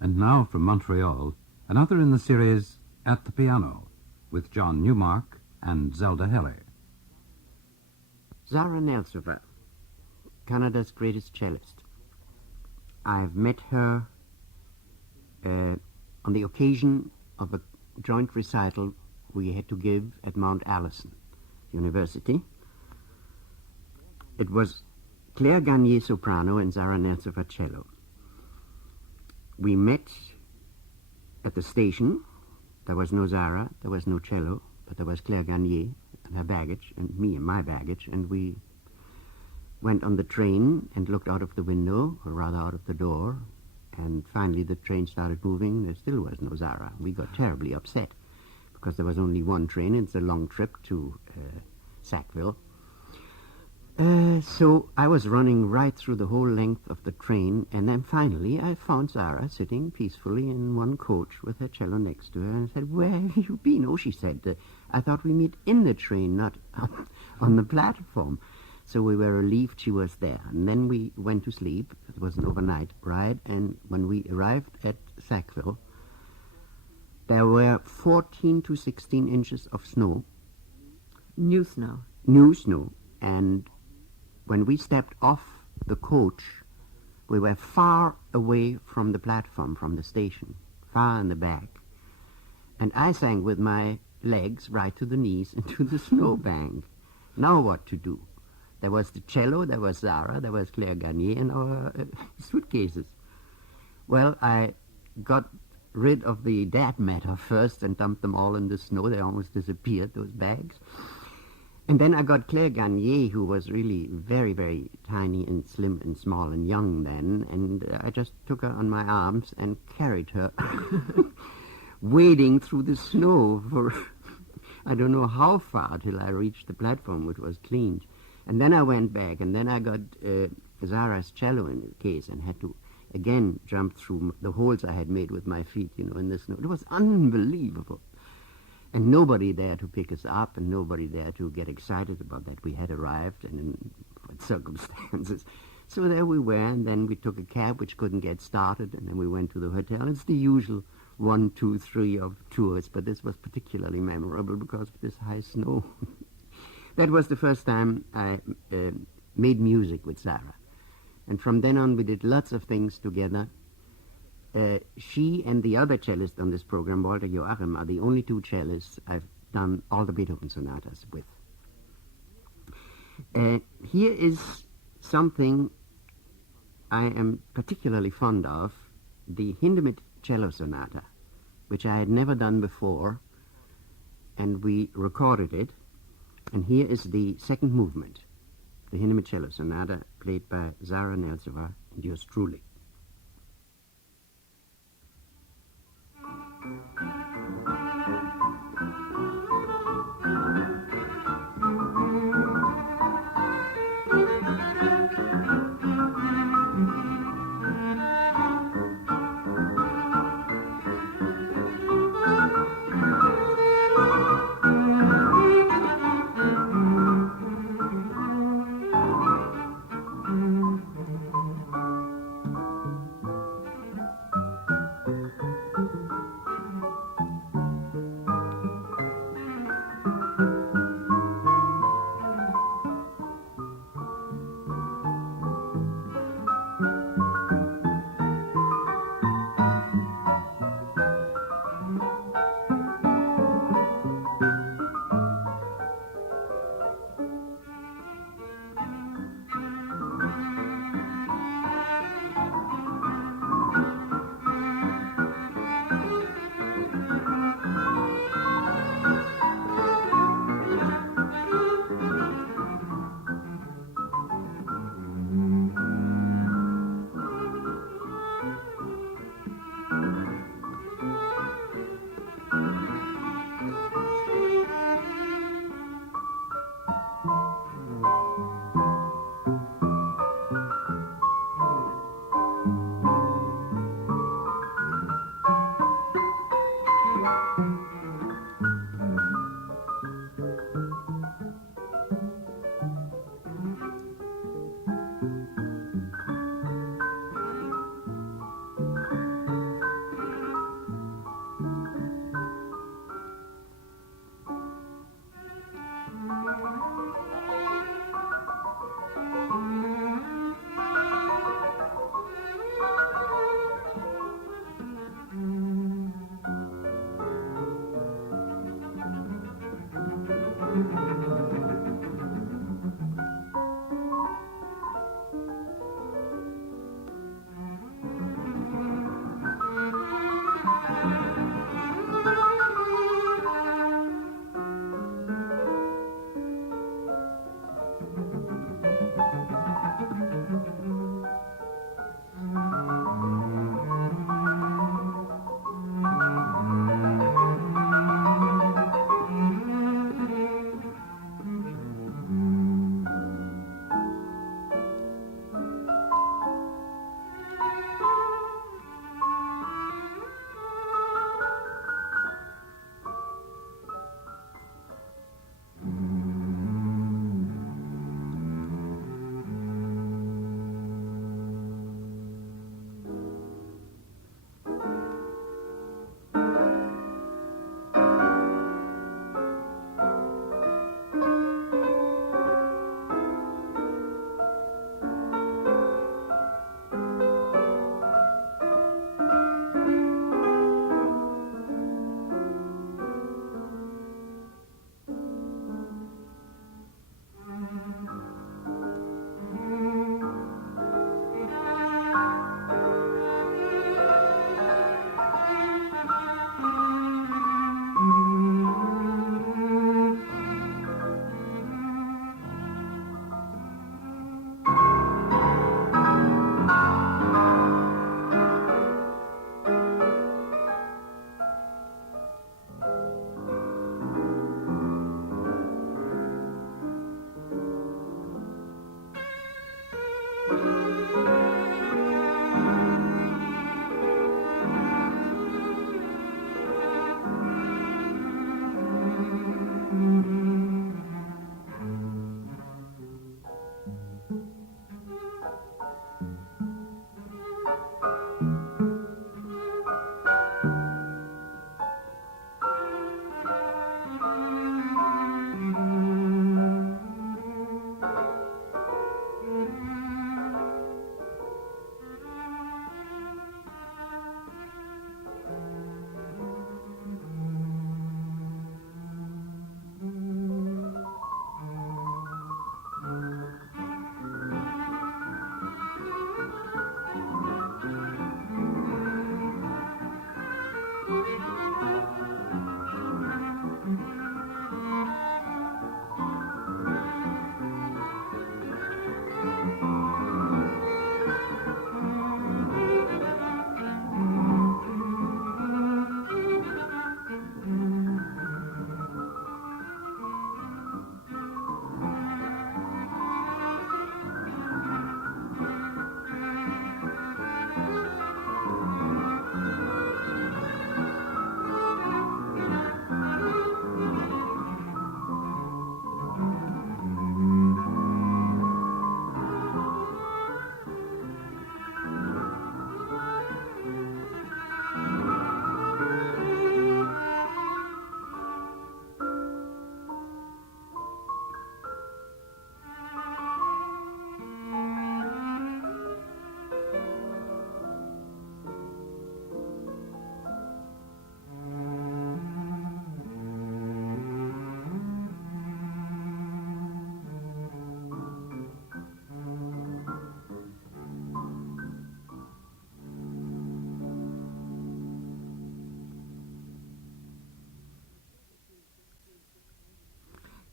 And now from Montreal, another in the series At the Piano, with John Newmark and Zelda Heller. Zara Nelsova, Canada's greatest cellist. I've met her on the occasion of a joint recital we had to give at Mount Allison University. It was Claire Garnier soprano and Zara Nelsova cello. We met at the station. There was no Zara, there was no cello, but there was Claire Garnier and her baggage, and me and my baggage, and we went on the train and looked out of the window, or rather out of the door, and finally the train started moving. There still was no Zara. We got terribly upset because there was only one train, and it's a long trip to Sackville. So I was running right through the whole length of the train, and then finally I found Zara sitting peacefully in one coach with her cello next to her, and I said, "Where have you been?" "Oh," she said, "I thought we meet in the train, not on the platform." So we were relieved she was there. And then we went to sleep. It was an overnight ride, and when we arrived at Sackville, there were 14 to 16 inches of snow. New snow. New snow. And when we stepped off the coach, we were far away from the platform, from the station, far in the back. And I sang with my legs right to the knees into the snowbank. Now what to do? There was the cello, there was Zara, there was Claire Garnier, and our suitcases. Well, I got rid of the dead matter first and dumped them all in the snow. They almost disappeared, those bags. And then I got Claire Garnier, who was really very, very tiny and slim and small and young then, and I just took her on my arms and carried her, wading through the snow for I don't know how far till I reached the platform, which was cleaned. And then I went back, and then I got Zara's cello in the case and had to again jump through the holes I had made with my feet, in the snow. It was unbelievable. And nobody there to pick us up, and nobody there to get excited about that we had arrived, and in what circumstances. So there we were, and then we took a cab which couldn't get started, and then we went to the hotel. It's the usual 1, 2, 3 of tours, but this was particularly memorable because of this high snow. That was the first time I made music with Zara. And from then on we did lots of things together. She and the other cellist on this program, Walter Joachim, are the only two cellists I've done all the Beethoven sonatas with. Here is something I am particularly fond of, the Hindemith cello sonata, which I had never done before, and we recorded it. And here is the second movement, the Hindemith cello sonata, played by Zara Nelsova and yours truly.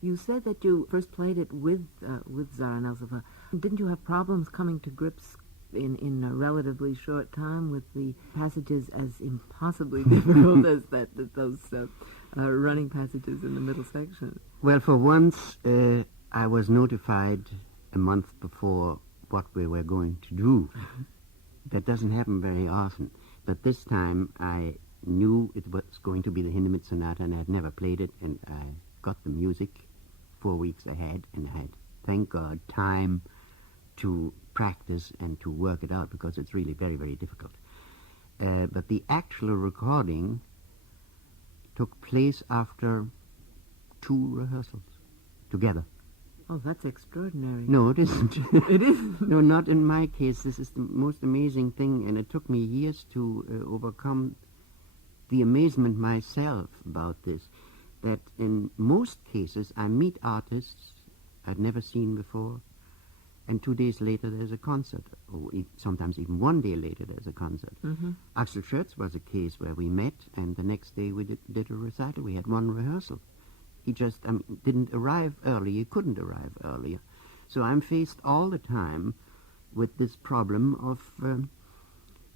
You said that you first played it with Zara Nelsova. Didn't you have problems coming to grips in a relatively short time with the passages as impossibly difficult as those running passages in the middle section? Well, for once, I was notified a month before what we were going to do. That doesn't happen very often. But this time I knew it was going to be the Hindemith Sonata, and I had never played it, and I got the music 4 weeks ahead, and I had, thank God, time to practice and to work it out, because it's really very, very difficult. But the actual recording took place after 2 rehearsals together. Oh, that's extraordinary. No, it isn't. It isn't? No, not in my case. This is the most amazing thing, and it took me years to overcome the amazement myself about this, that in most cases I meet artists I'd never seen before, and 2 days later there's a concert, or sometimes even 1 day later there's a concert. Mm-hmm. Axel Schürz was a case where we met, and the next day we did a recital. We had 1 rehearsal. He just didn't arrive early. He couldn't arrive earlier. So I'm faced all the time with this problem of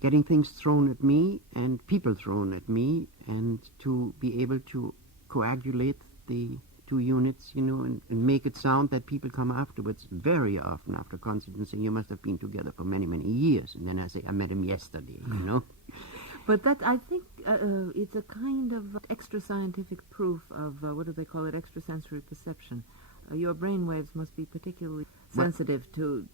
getting things thrown at me and people thrown at me, and to be able to coagulate the 2 units, and make it sound that people come afterwards very often after concert and say, you must have been together for many, many years. And then I say, I met him yesterday, But that, I think, it's a kind of extra scientific proof of, what do they call it, extrasensory perception. Your brain waves must be particularly sensitive to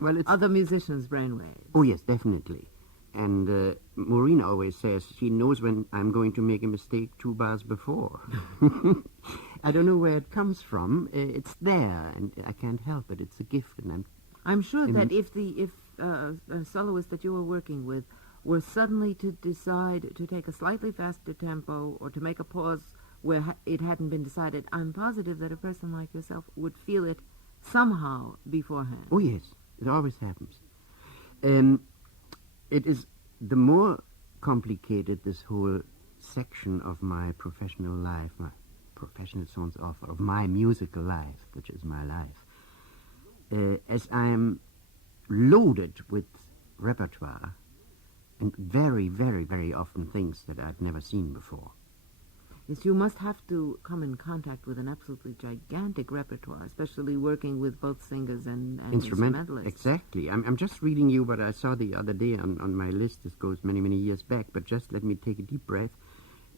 it's other musicians' brain waves. Oh, yes, definitely. And Maureen always says she knows when I'm going to make a mistake 2 bars before. I don't know where it comes from. It's there, and I can't help it. It's a gift, and I'm sure that if a soloist that you were working with were suddenly to decide to take a slightly faster tempo or to make a pause where it hadn't been decided, I'm positive that a person like yourself would feel it somehow beforehand. Oh, yes. It always happens. It is the more complicated, this whole section of my professional life, my professional sounds offer, of my musical life, which is my life, as I am loaded with repertoire, and very, very, very often things that I'd never seen before. Yes, you must have to come in contact with an absolutely gigantic repertoire, especially working with both singers and instrumentalists. Exactly. I'm just reading you what I saw the other day on my list. This goes many, many years back, but just let me take a deep breath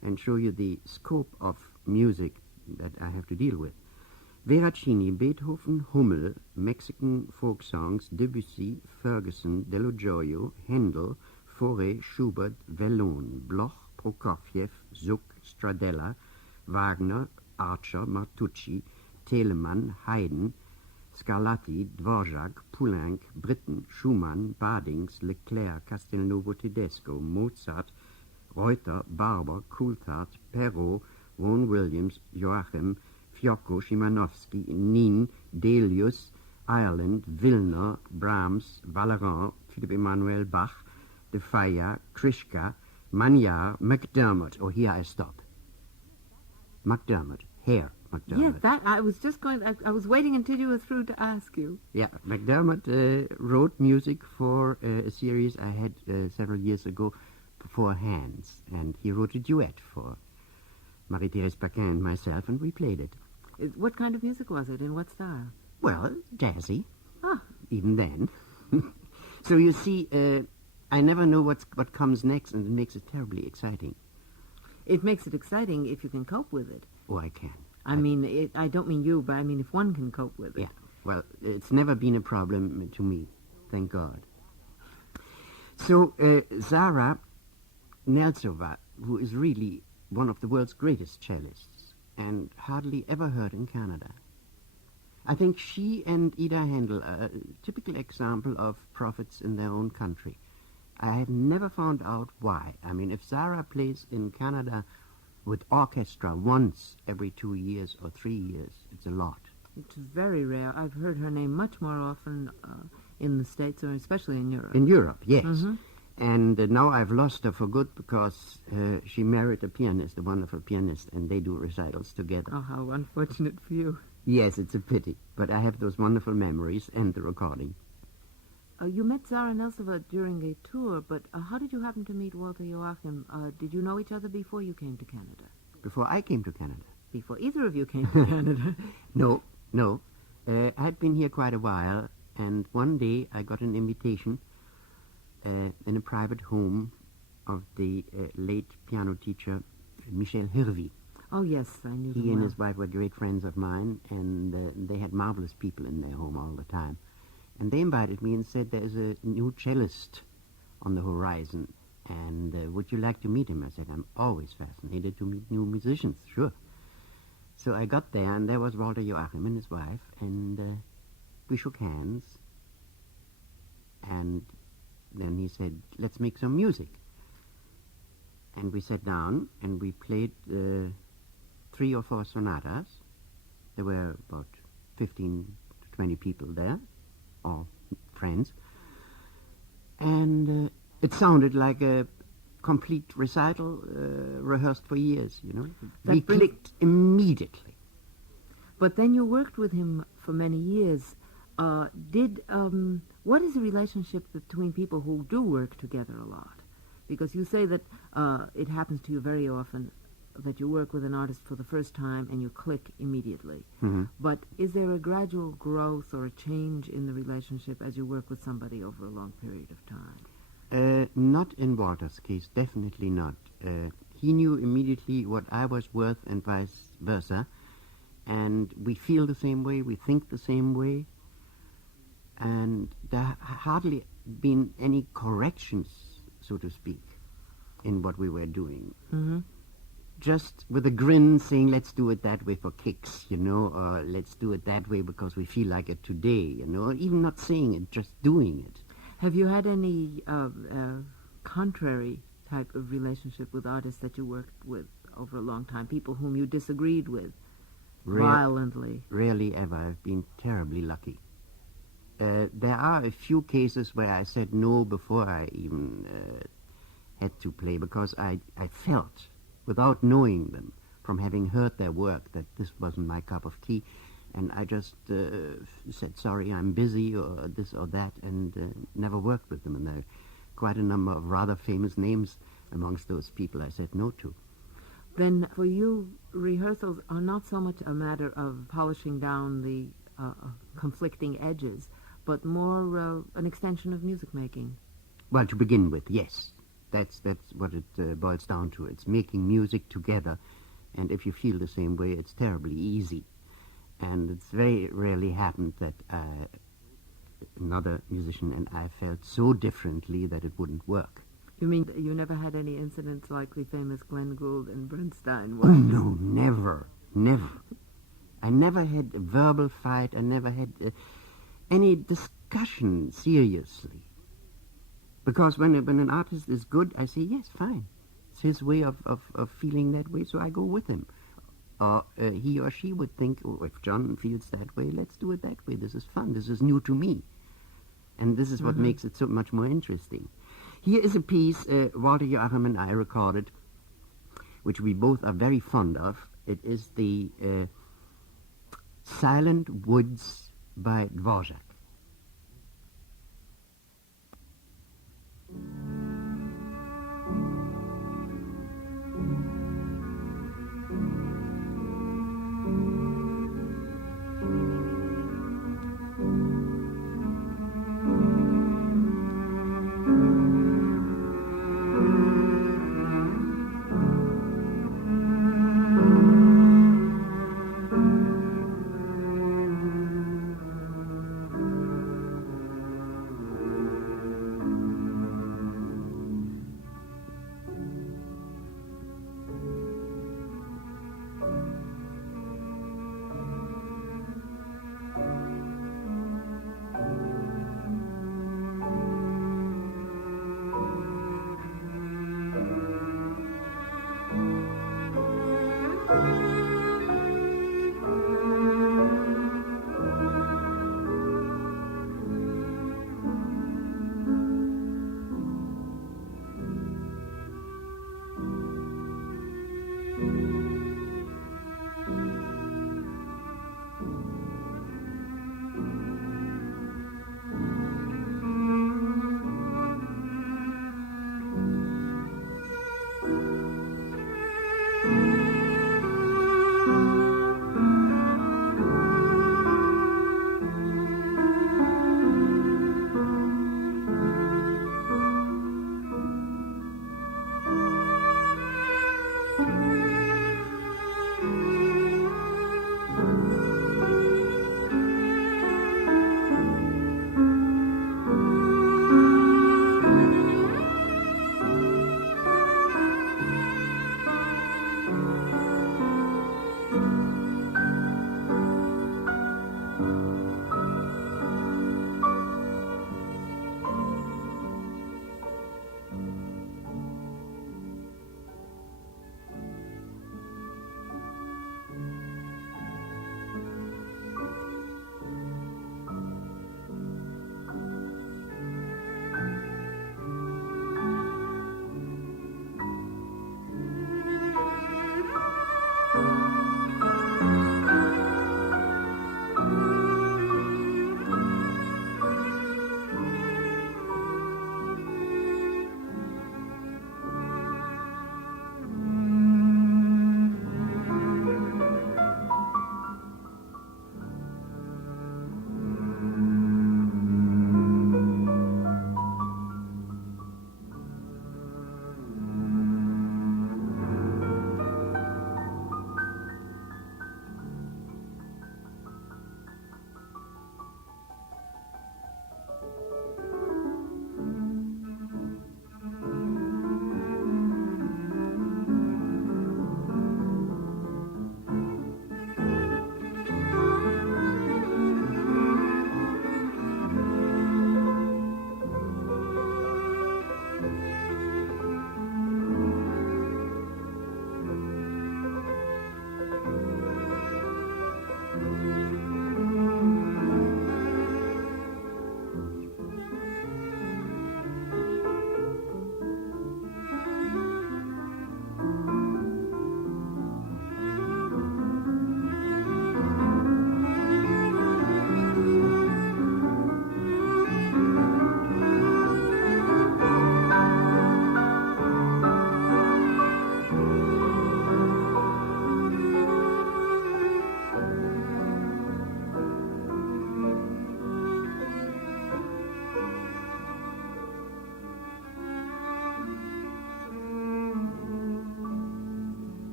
and show you the scope of music that I have to deal with. Veracini, Beethoven, Hummel, Mexican folk songs, Debussy, Ferguson, Dello Gioio, Handel, Fauré, Schubert, Vellon, Bloch, Prokofiev, Zuck, Stradella, Wagner, Archer, Martucci, Telemann, Haydn, Scarlatti, Dvorak, Poulenc, Britten, Schumann, Badings, Leclerc, Castelnuovo Tedesco, Mozart, Reuter, Barber, Coulthard, Perrault, Vaughan Williams, Joachim, Fiocco, Szymanowski, Nin, Delius, Ireland, Wilner, Brahms, Valeran, Philipp Emanuel Bach, De Falla, Krishka, Magnard, McDermott. Oh, here I stop. McDermott. Here, McDermott. Yes, that I was just going. I was waiting until you were through to ask you. Yeah, McDermott wrote music for a series I had several years ago, for Hands, and he wrote a duet for Marie-Thérèse Paquin and myself, and we played it. What kind of music was it? In what style? Well, jazzy. Ah. Even then. So you see, I never know what comes next, and it makes it terribly exciting. It makes it exciting if you can cope with it. Oh, I can. I don't mean you, but I mean if one can cope with it. Yeah. Well, it's never been a problem to me, thank God. So, Zara Nelsova, who is really one of the world's greatest cellists, and hardly ever heard in Canada. I think she and Ida Handel are a typical example of prophets in their own country. I have never found out why. I mean, if Zara plays in Canada with orchestra once every 2 years or 3 years, it's a lot. It's very rare. I've heard her name much more often in the States, or especially in Europe. In Europe, yes. Mm-hmm. And now I've lost her for good because she married a pianist, a wonderful pianist, and they do recitals together. Oh, how unfortunate for you. Yes, it's a pity, but I have those wonderful memories and the recording. You met Zara Nelsova during a tour, but how did you happen to meet Walter Joachim? Did you know each other before you came to Canada? Before I came to Canada? Before either of you came to Canada? No. I'd been here quite a while, and one day I got an invitation in a private home of the late piano teacher Michel Hirvi. Oh, yes, I knew He them and well. his wife were great friends of mine, and they had marvelous people in their home all the time. And they invited me and said, there's a new cellist on the horizon, and would you like to meet him? I said, I'm always fascinated to meet new musicians, sure. So I got there, and there was Walter Joachim and his wife, and we shook hands, and then he said, let's make some music. And we sat down, and we played 3 or 4 sonatas. There were about 15 to 20 people there, all friends. And it sounded like a complete recital rehearsed for years, you know. We clicked immediately. But then you worked with him for many years. What is the relationship between people who do work together a lot? Because you say that it happens to you very often that you work with an artist for the first time and you click immediately. Mm-hmm. But is there a gradual growth or a change in the relationship as you work with somebody over a long period of time? Not in Walter's case, definitely not. He knew immediately what I was worth and vice versa, and we feel the same way, we think the same way, and there hardly been any corrections, so to speak, in what we were doing. Mm-hmm. Just with a grin saying, let's do it that way for kicks, you know, or let's do it that way because we feel like it today, you know, or even not saying it, just doing it. Have you had any contrary type of relationship with artists that you worked with over a long time, people whom you disagreed with violently? Rarely ever. I've been terribly lucky. There are a few cases where I said no before I even had to play, because I felt, without knowing them, from having heard their work, that this wasn't my cup of tea, and I just said, sorry, I'm busy, or this or that, and never worked with them. And there are quite a number of rather famous names amongst those people I said no to. Then for you, rehearsals are not so much a matter of polishing down the conflicting edges, but more an extension of music making. Well, to begin with, yes. That's what it boils down to. It's making music together, and if you feel the same way, it's terribly easy. And it's very rarely happened that another musician and I felt so differently that it wouldn't work. You mean you never had any incidents like the famous Glenn Gould and Bernstein Oh, one? no, never. I never had a verbal fight. I never had any discussion seriously. Because when an artist is good, I say, yes, fine. It's his way of feeling that way, so I go with him. Or he or she would think, oh, if John feels that way, let's do it that way. This is fun. This is new to me. And this is what makes it so much more interesting. Here is a piece Walter Joachim and I recorded, which we both are very fond of. It is the Silent Woods by Dvorak.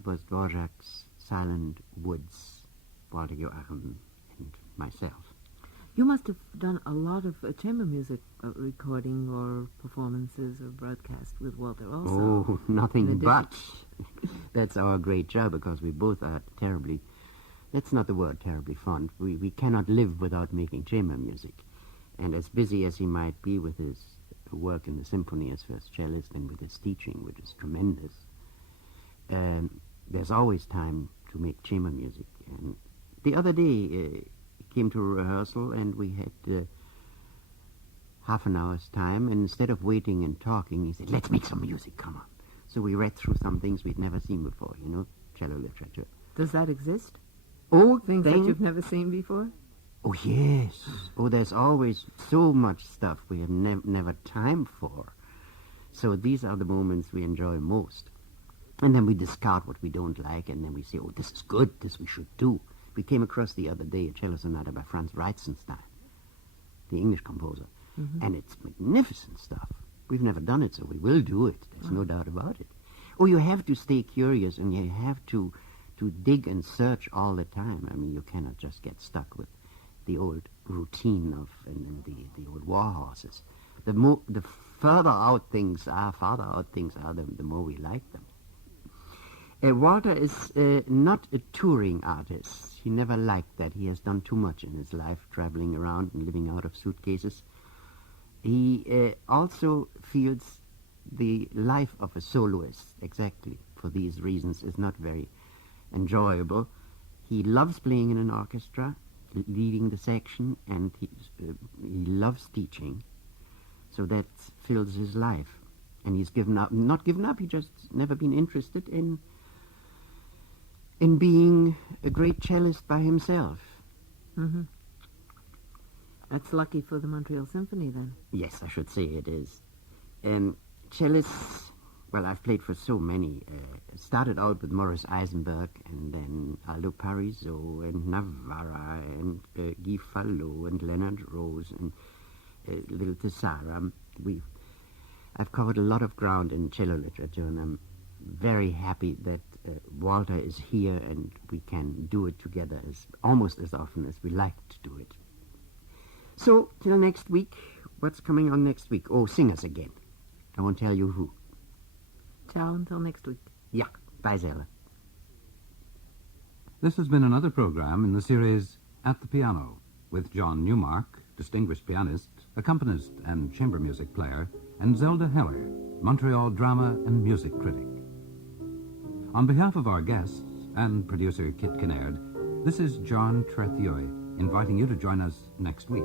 that was Dvorak's Silent Woods, Walter Joachim and myself. You must have done a lot of chamber music recording or performances or broadcast with Walter also. Oh, nothing but. That's our great job, because we both are terribly, that's not the word, terribly fond. We cannot live without making chamber music. And as busy as he might be with his work in the symphony as first cellist and with his teaching, which is tremendous, there's always time to make chamber music. And the other day, he came to a rehearsal and we had half an hour's time, and instead of waiting and talking, he said, let's make some music, come on. So we read through some things we'd never seen before, cello literature. Does that exist? Oh, Things that you've never seen before? Oh, yes. Oh, there's always so much stuff we have never time for. So these are the moments we enjoy most. And then we discard what we don't like, and then we say, oh, this is good, this we should do. We came across the other day a cello sonata by Franz Reitzenstein, the English composer, and it's magnificent stuff. We've never done it, so we will do it. There's no doubt about it. Oh, you have to stay curious, and you have to dig and search all the time. I mean, you cannot just get stuck with the old routine of and the old war horses. The further out things are, the more we like them. Walter is not a touring artist. He never liked that. He has done too much in his life, traveling around and living out of suitcases. He also feels the life of a soloist, exactly for these reasons, is not very enjoyable. He loves playing in an orchestra, leading the section, and he loves teaching. So that fills his life. And he's not given up, he just never been interested in being a great cellist by himself. Mm-hmm. That's lucky for the Montreal Symphony, then. Yes, I should say it is. Cellists, well, I've played for so many. Started out with Morris Eisenberg, and then Aldo Parizeau, and Navarra, and Guy Fallot, and Leonard Rose, and Little Tessara. I've covered a lot of ground in cello literature, and I'm very happy that Walter is here and we can do it together almost as often as we like to do it. So, till next week, what's coming on next week? Oh, singers again. I won't tell you who. Ciao until next week. Yeah, bye, Zella. This has been another program in the series At the Piano with John Newmark, distinguished pianist, accompanist and chamber music player, and Zelda Heller, Montreal drama and music critic. On behalf of our guests and producer Kit Kinnaird, this is John Trethewey inviting you to join us next week.